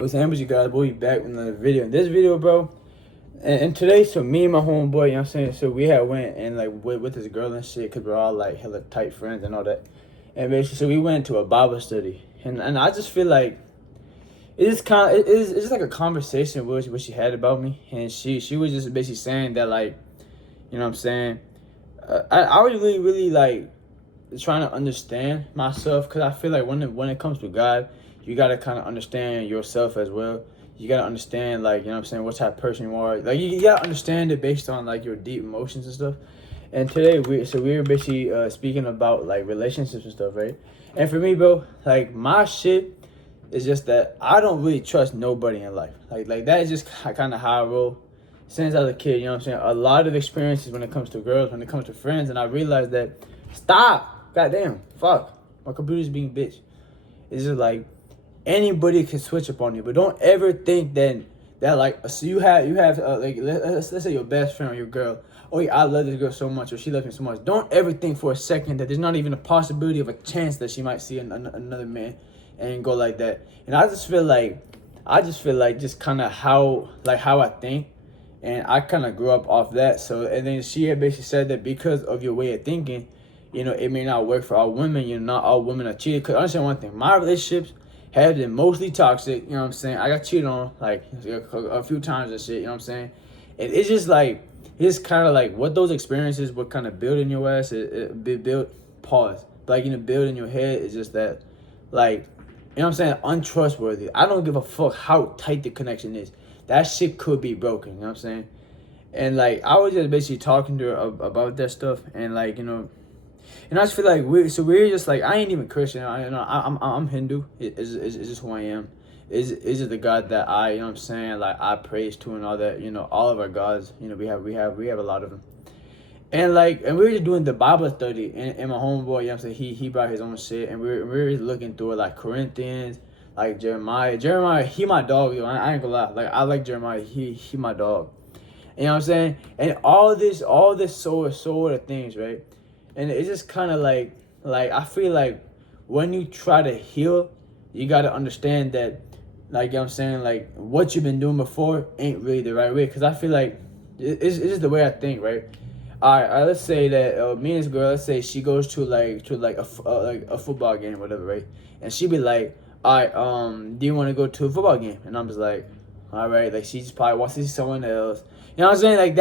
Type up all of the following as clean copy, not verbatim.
What's happening, you guys? We'll be back with another video. In this video, bro, and today, so me and my homeboy, you know what I'm saying? So we had went and like with this girl and shit, because we're all like hella tight friends and all that. And basically, so we went to a Bible study. And I just feel like it's kind of, it's just like a conversation what she had about me. And she was just basically saying that, like, you know what I'm saying? I was really like trying to understand myself, because I feel like when it comes to God, you gotta kind of understand yourself as well. You gotta understand, like, you know what I'm saying, what type of person you are. Like, you gotta understand it based on like your deep emotions and stuff. And today we were basically speaking about like relationships and stuff, right? And for me, bro, like my shit is just that I don't really trust nobody in life. Like that is just kind of how I roll since I was a kid. You know what I'm saying? A lot of experiences when it comes to girls, when it comes to friends, and I realized that goddamn, fuck, my computer's being bitch. It's just like anybody can switch up on you, but don't ever think that like, so you have like, let's say your best friend or your girl. Oh yeah, I love this girl so much, or she loves me so much. Don't ever think for a second that there's not even a possibility of a chance that she might see another man and go like that. And I just feel like just kind of how I think, and I kind of grew up off that. So, and then she had basically said that because of your way of thinking, you know, it may not work for all women. You know, not all women are cheated. Because understand one thing, my relationships have been mostly toxic. You know what I'm saying? I got cheated on like a few times and shit. You know what I'm saying? And it's just like, it's kind of like what those experiences would kind of build in your ass. It build, pause. Like, you know, build in your head is just that, like, you know what I'm saying, untrustworthy. I don't give a fuck how tight the connection is. That shit could be broken. You know what I'm saying? And like, I was just basically talking to her about that stuff, and like, you know. And I just feel like we're just like, I ain't even Christian. I'm Hindu. It's just who I am. Is just the God that I, you know what I'm saying, like I praise to and all that. You know, all of our gods. You know, we have a lot of them. And like, and we were just doing the Bible study, and my homeboy, you know what I'm saying, he brought his own shit, and we were looking through it, like Corinthians, like Jeremiah, he my dog, yo. I ain't gonna lie, like I like Jeremiah, he my dog. You know what I'm saying? And all this sort of things, right? And it's just kind of like I feel like when you try to heal, you got to understand that, like, you know what I'm saying, like what you've been doing before ain't really the right way. Because I feel like it's just the way I think, right? All right, let's say that me and this girl, let's say she goes to like a football game or whatever, right? And she be like, all right, do you want to go to a football game? And I'm just like, all right, like she just probably wants to see someone else. You know what I'm saying? Like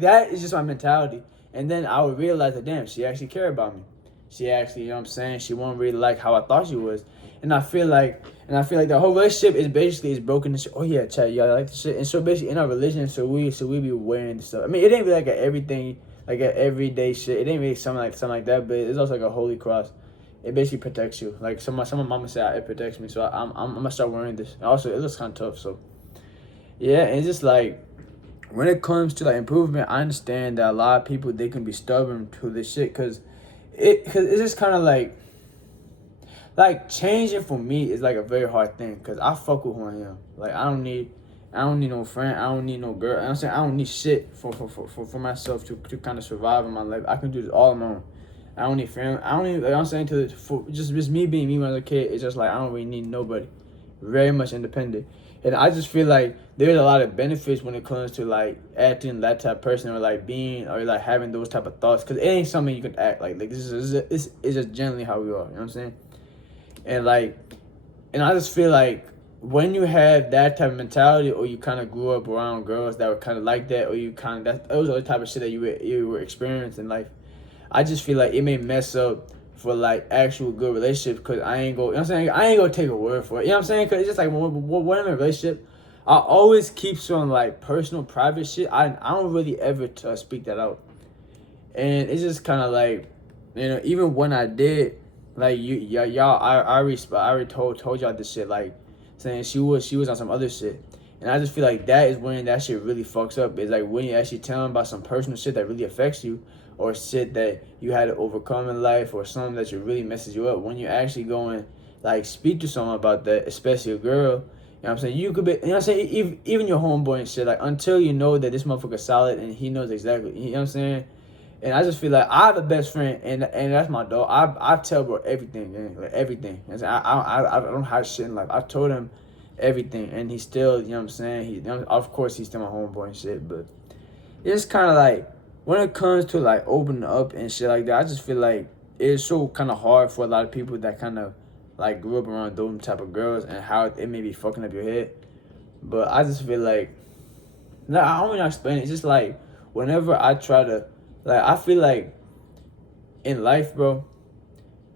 that is just my mentality. And then I would realize that, damn, she actually cared about me. She actually, you know what I'm saying, she wasn't really like how I thought she was. And I feel like the whole relationship is basically is broken. And oh yeah, Chad, yeah, I like this shit. And so basically in our religion, so we be wearing this stuff. I mean, it ain't really like everything, like an everyday shit. It ain't really something like that, but it's also like a holy cross. It basically protects you. Like some of my mama said, it protects me. So I'm gonna start wearing this. And also, it looks kind of tough. So yeah, and it's just like, when it comes to like improvement, I understand that a lot of people, they can be stubborn to this shit, cause it's just kind of like changing for me is like a very hard thing, cause I fuck with who I am. Like I don't need no friend, I don't need no girl. You know what I'm saying, I don't need shit for myself to kind of survive in my life. I can do this all on my own. I don't need friends. I don't need, like I'm saying, for just me being me when I was a kid. It's just like I don't really need nobody. Very much independent. And I just feel like there's a lot of benefits when it comes to like acting that type of person, or like being, or like having those type of thoughts, because it ain't something you can act like this is just generally how we are. You know what I'm saying? And like, and I just feel like when you have that type of mentality, or you kind of grew up around girls that were kind of like that, or you kind of, that those are the type of shit that you were experiencing in life. I just feel like it may mess up for like actual good relationships, because I ain't go, you know what I'm saying, I ain't gonna take a word for it, you know what I'm saying, because it's just like when I'm in a relationship, I always keep some like personal private shit. I don't really ever speak that out. And it's just kind of like, you know, even when I did, like y'all, I already told y'all this shit, like saying she was on some other shit. And I just feel like that is when that shit really fucks up. It's like when you actually tell them about some personal shit that really affects you, or shit that you had to overcome in life, or something that really messes you up. When you actually go and like speak to someone about that, especially a girl, you know what I'm saying, you could be, you know what I'm saying, even your homeboy and shit, like until you know that this motherfucker's solid and he knows exactly, you know what I'm saying. And I just feel like I have a best friend, and that's my dog. I tell bro everything, man, like everything. I don't hide shit in life. I told him everything, and he's still, you know what I'm saying, of course he's still my homeboy and shit, but it's kind of like, when it comes to like opening up and shit like that, I just feel like it's so kind of hard for a lot of people that kind of like grew up around those type of girls, and how it may be fucking up your head. But I just feel like, I don't even explain it. It's just like, whenever I try to, like, I feel like in life, bro,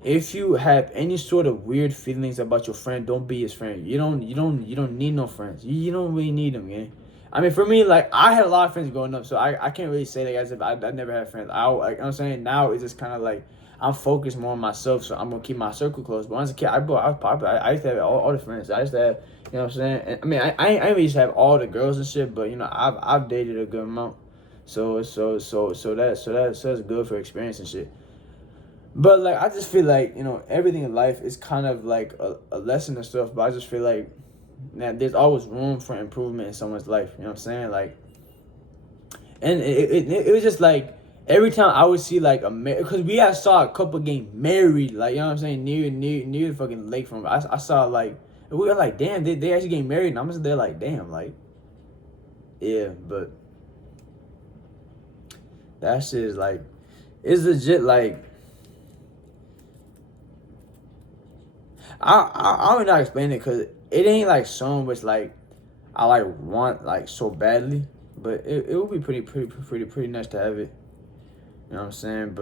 if you have any sort of weird feelings about your friend, don't be his friend. You don't need no friends. You don't really need them, man. I mean, for me, like, I had a lot of friends growing up, so I can't really say that as if I never had friends. Like, I'm saying, now it's just kind of like, I'm focused more on myself, so I'm gonna keep my circle close. But as a kid, I used to have all the friends. I used to have, you know what I'm saying. And, I mean, I ain't used to have all the girls and shit, but you know, I've dated a good amount, so that's good for experience and shit. But like, I just feel like, you know, everything in life is kind of like a lesson and stuff. But I just feel like, man, there's always room for improvement in someone's life. You know what I'm saying? Like, and it was just like, every time I would see like because we had saw a couple getting married, like, you know what I'm saying, near the fucking lake from. I saw like, we were like, damn, they actually getting married, and I'm just there like, damn, like, yeah, but that shit is like, it's legit like. I don't know how to explain it, because it ain't like so much like I like want like so badly, but it would be pretty nice to have it. You know what I'm saying?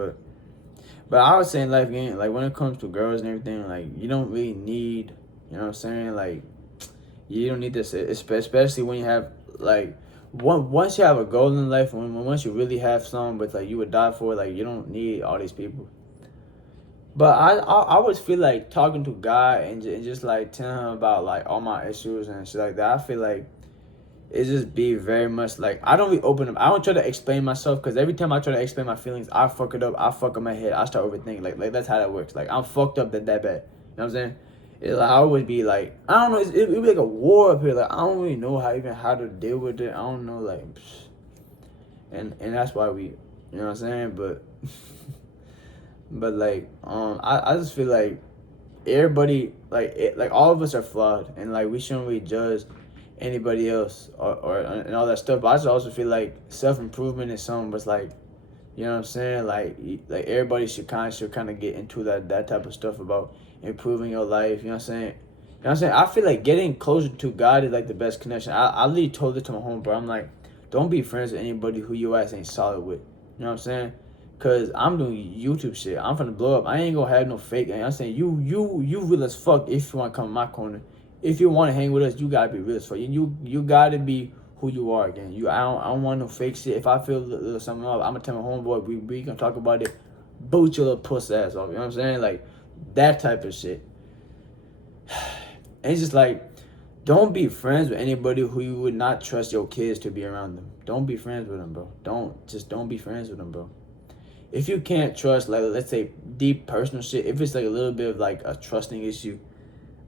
But I was saying, life game, like when it comes to girls and everything, like you don't really need, you know what I'm saying, like you don't need this, especially when you have like once you have a goal in life, once you really have something, but like you would die for, like you don't need all these people. But I always feel like talking to God and just like telling him about like all my issues and shit like that. I feel like it just be very much like, I don't really open up. I don't try to explain myself, because every time I try to explain my feelings, I fuck it up. I fuck up my head. I start overthinking. Like that's how that works. Like, I'm fucked up that bad. You know what I'm saying? It's like, I always be like, I don't know. It be like a war up here. Like, I don't really know how to deal with it. I don't know, like, and that's why we, you know what I'm saying? But. But like, I just feel like everybody, like all of us are flawed, and like we shouldn't really judge anybody else or and all that stuff. But I just also feel like self-improvement is something, but like, you know what I'm saying, like everybody should kind of get into that type of stuff about improving your life. You know what I'm saying? You know what I'm saying? I feel like getting closer to God is like the best connection. I literally told it to my homie, bro. I'm like, don't be friends with anybody who your ass ain't solid with. You know what I'm saying? Cause I'm doing YouTube shit. I'm finna blow up. I ain't gonna have no fake. And I'm saying, you real as fuck if you wanna come in my corner. If you wanna hang with us, you gotta be real as fuck. You gotta be who you are again. I don't want no fake shit. If I feel a little something off, I'm gonna tell my homeboy, we gonna talk about it. Boot your little puss ass off. You know what I'm saying? Like that type of shit. And it's just like, don't be friends with anybody who you would not trust your kids to be around them. Don't be friends with them, bro. Don't be friends with them, bro. If you can't trust, like, let's say deep personal shit, if it's like a little bit of like a trusting issue,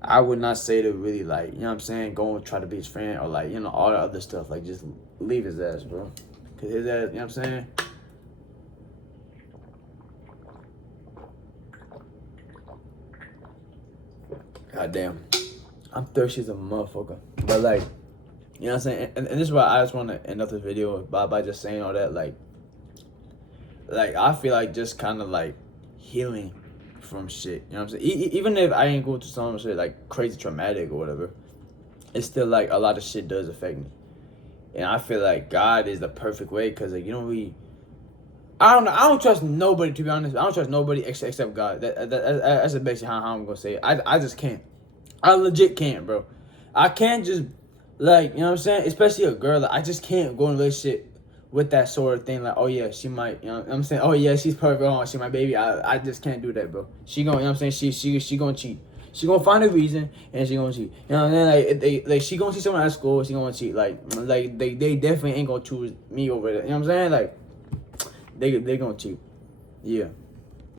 I would not say to really, like, you know what I'm saying, go and try to be his friend, or like, you know, all the other stuff. Like, just leave his ass, bro. Cause his ass, you know what I'm saying? God damn. I'm thirsty as a motherfucker. But like, you know what I'm saying? And this is why I just want to end up this video by just saying all that, like I feel like just kind of like healing from shit, you know what I'm saying? Even if I ain't going through some shit like crazy traumatic or whatever, it's still like a lot of shit does affect me. And I feel like God is the perfect way, because like, you don't really, I don't know, I don't trust nobody, to be honest. I don't trust nobody except God. That's basically how I'm gonna say it. I just can't. I legit can't, bro. I can't just, like, you know what I'm saying? Especially a girl, like, I just can't go in a relationship with that sort of thing, like, oh yeah, she might, you know what I'm saying, oh yeah, she's perfect, oh, she my baby. I just can't do that, bro. She gonna, you know what I'm saying, she gonna cheat. She gonna find a reason and she gonna cheat. You know what I'm saying? Like she gonna see someone at school, she gonna cheat. Like they definitely ain't gonna choose me over there. You know what I'm saying? Like they gonna cheat. Yeah.